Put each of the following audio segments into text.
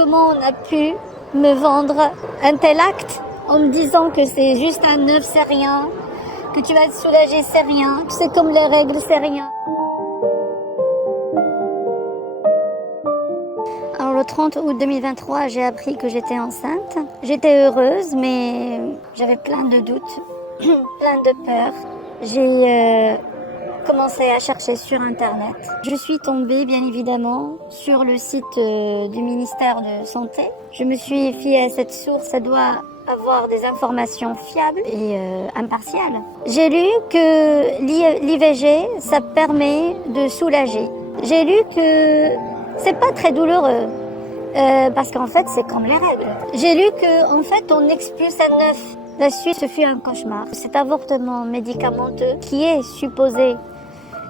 comment on a pu me vendre un tel acte en me disant que c'est juste un œuf, c'est rien, que tu vas être soulagée, c'est rien, que c'est comme les règles, c'est rien. Alors le 30 août 2023, j'ai appris que j'étais enceinte. J'étais heureuse, mais j'avais plein de doutes, plein de peurs. J'ai commencé à chercher sur Internet. Je suis tombée, bien évidemment, sur le site du ministère de Santé. Je me suis fiée à cette source, ça doit avoir des informations fiables et impartiales. J'ai lu que l'IVG, ça permet de soulager. J'ai lu que c'est pas très douloureux. Parce qu'en fait, c'est comme les règles. J'ai lu que, en fait, on expulse un œuf. La suite, ce fut un cauchemar. Cet avortement médicamenteux, qui est supposé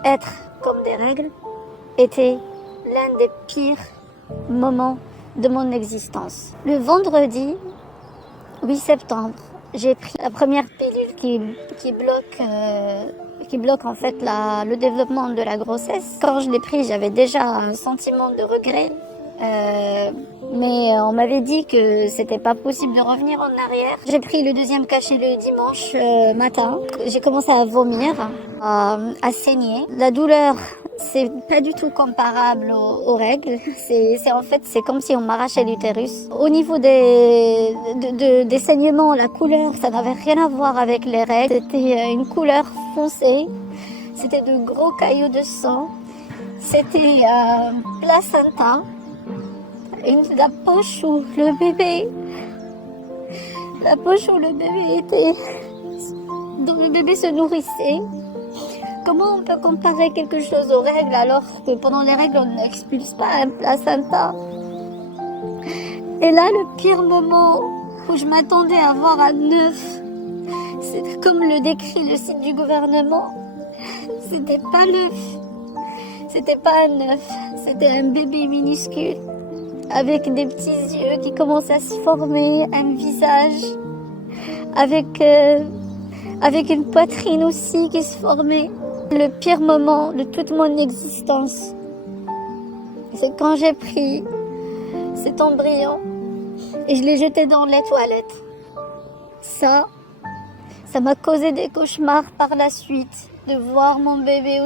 être comme des règles, était l'un des pires moments de mon existence. Le vendredi 8 septembre, j'ai pris la première pilule qui bloque en fait le développement de la grossesse. Quand je l'ai pris, j'avais déjà un sentiment de regret. Mais on m'avait dit que c'était pas possible de revenir en arrière. J'ai pris le deuxième cachet le dimanche matin. J'ai commencé à vomir, à saigner. La douleur, c'est pas du tout comparable aux règles. C'est comme si on m'arrachait l'utérus. Au niveau des saignements, la couleur, ça n'avait rien à voir avec les règles. C'était une couleur foncée. C'était de gros caillots de sang. C'était placenta. La poche où le bébé était, dont le bébé se nourrissait. Comment on peut comparer quelque chose aux règles alors que pendant les règles on n'expulse pas un placenta? Et là, le pire moment où je m'attendais à voir un œuf, c'est comme le décrit le site du gouvernement, c'était pas l'œuf, c'était pas un œuf, c'était un bébé minuscule. Avec des petits yeux qui commencent à se former, un visage, avec une poitrine aussi qui se formait. Le pire moment de toute mon existence, c'est quand j'ai pris cet embryon et je l'ai jeté dans les toilettes. Ça m'a causé des cauchemars par la suite, de voir mon bébé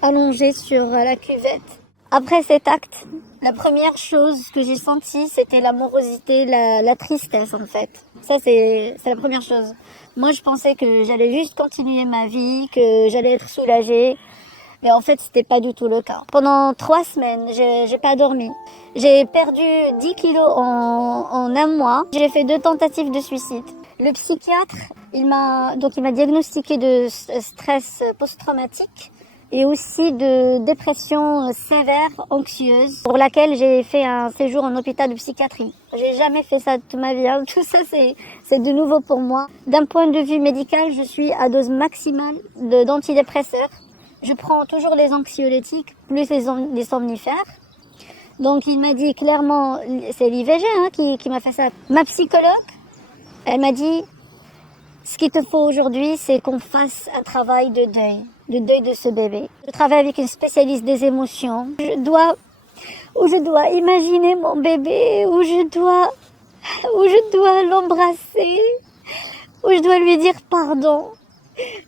allongé sur la cuvette. Après cet acte, la première chose que j'ai sentie, c'était l'amorosité, la tristesse en fait. Ça, c'est la première chose. Moi, je pensais que j'allais juste continuer ma vie, que j'allais être soulagée. Mais en fait, c'était pas du tout le cas. Pendant 3 semaines, j'ai pas dormi. J'ai perdu 10 kilos en un mois. J'ai fait 2 tentatives de suicide. Le psychiatre, il m'a diagnostiqué de stress post-traumatique et aussi de dépression sévère, anxieuse, pour laquelle j'ai fait un séjour en hôpital de psychiatrie. J'ai jamais fait ça de toute ma vie. Hein. Tout ça, c'est de nouveau pour moi. D'un point de vue médical, je suis à dose maximale d'antidépresseurs. Je prends toujours les anxiolytiques, plus les somnifères. Donc, il m'a dit clairement, c'est l'IVG qui m'a fait ça. Ma psychologue, elle m'a dit, ce qu'il te faut aujourd'hui, c'est qu'on fasse un travail de deuil de ce bébé. Je travaille avec une spécialiste des émotions. Je dois imaginer mon bébé, où je dois l'embrasser, où je dois lui dire pardon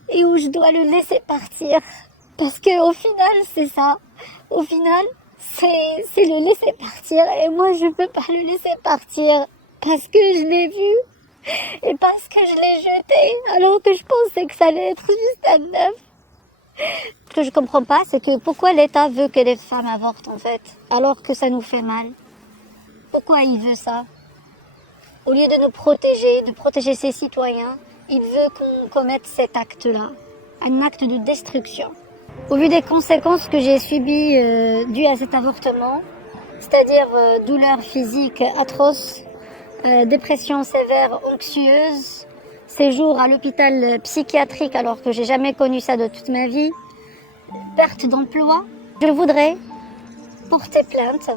et où je dois le laisser partir. Parce que au final, c'est ça. Au final, c'est le laisser partir. Et moi, je peux pas le laisser partir parce que je l'ai vu. Et parce que je l'ai jeté, alors que je pensais que ça allait être juste un œuf. Ce que je comprends pas, c'est que pourquoi l'État veut que les femmes avortent en fait, alors que ça nous fait mal. Pourquoi il veut ça? Au lieu de nous protéger, de protéger ses citoyens, il veut qu'on commette cet acte-là, un acte de destruction. Au vu des conséquences que j'ai subies dues à cet avortement, c'est-à-dire douleurs physiques atroces, dépression sévère, anxieuse, séjour à l'hôpital psychiatrique alors que j'ai jamais connu ça de toute ma vie, perte d'emploi. Je voudrais porter plainte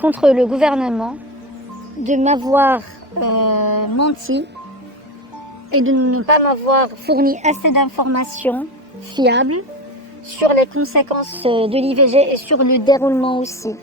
contre le gouvernement de m'avoir menti et de ne pas m'avoir fourni assez d'informations fiables sur les conséquences de l'IVG et sur le déroulement aussi.